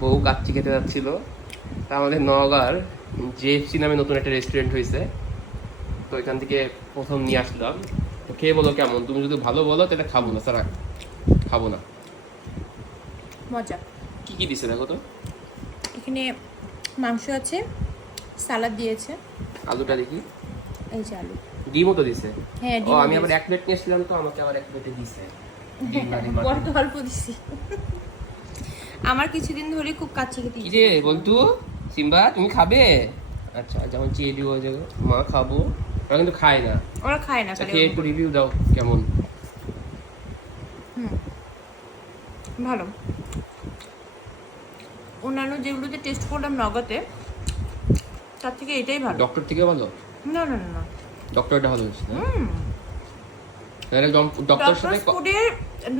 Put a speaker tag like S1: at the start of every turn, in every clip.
S1: বউ কাচ্চি খেতে যাচ্ছিল। তা আমাদের নওগাঁর জেএফসি নামে নতুন একটা রেস্টুরেন্ট হয়েছে। তো এখান থেকে প্রথম নিয়ে আসলাম। তো খেয়ে বলো কেমন? তুমি যদি ভালো বলো তাহলে খাব না সারা খাব না।
S2: মজা।
S1: কি কি দিছে দেখো তো?
S2: এখানে মাংস আছে সালাদ দিয়েছে।
S1: আলুটা দেখি।
S2: এই যে আলু।
S1: ডিমও তো দিছে?
S2: হ্যাঁ
S1: ও আমি আবার এক প্লেট নিয়েছিলাম তো আমাকে আবার এক প্লেটে দিছে। না।
S2: বড্ড অল্প দিছি। আমার কিছুদিন ধরে খুব কাচ্চি খেতে
S1: কি রে বলতু? সিম্বা তুমি খাবে? আচ্ছা যেমন চেয়ে দিব যে মা খাব। ওরা কিন্তু খায় না।
S2: ওরা খায় না
S1: আচ্ছা খেয়ে একটু রিভিউ দাও কেমন?
S2: হুম ভালো। অন্যান্য যেগুলোতে টেস্ট করলাম নগদে তার থেকে এটাই ভালো।
S1: ডক্টর থেকে ভালো?
S2: না না না না।
S1: ডক্টরটা ভালো
S2: হুম।
S1: তাহলে ডক্টর সাথে
S2: ফুডের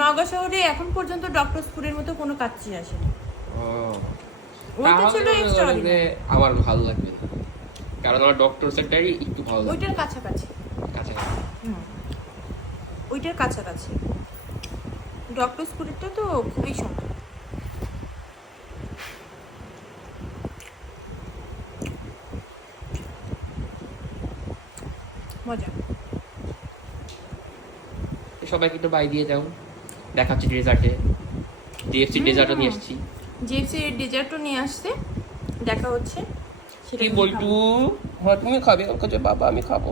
S2: নগা শহরে এখন পর্যন্ত ডক্টর ফুডের মতো কোনো কাচ্চি আসেনি
S1: ও,
S2: ওইটা ছিল
S1: মনে যে আমার ভালো লাগবে। কারণ আমার ডক্টর সেক্টরই একটু ভালো লাগে
S2: ওইটার কাছাকাছি।
S1: কাছাকাছি।
S2: ওইটার কাছাকাছি। ডক্টর ফুডেরটা তো খুবই সুন্দর। মজা।
S1: সবাইকে একটু বাই দিয়ে দাও দেখা হচ্ছে ডেজার্টে ডিএফসি ডেজার্টও নিয়ে এসেছি।
S2: জিএফসি ডেজার্টও নিয়ে আসছে। দেখা হচ্ছে।
S1: কি বলটু? হ্যাঁ তুমি খাবে। ওর কাছে বাবা আমি খাব।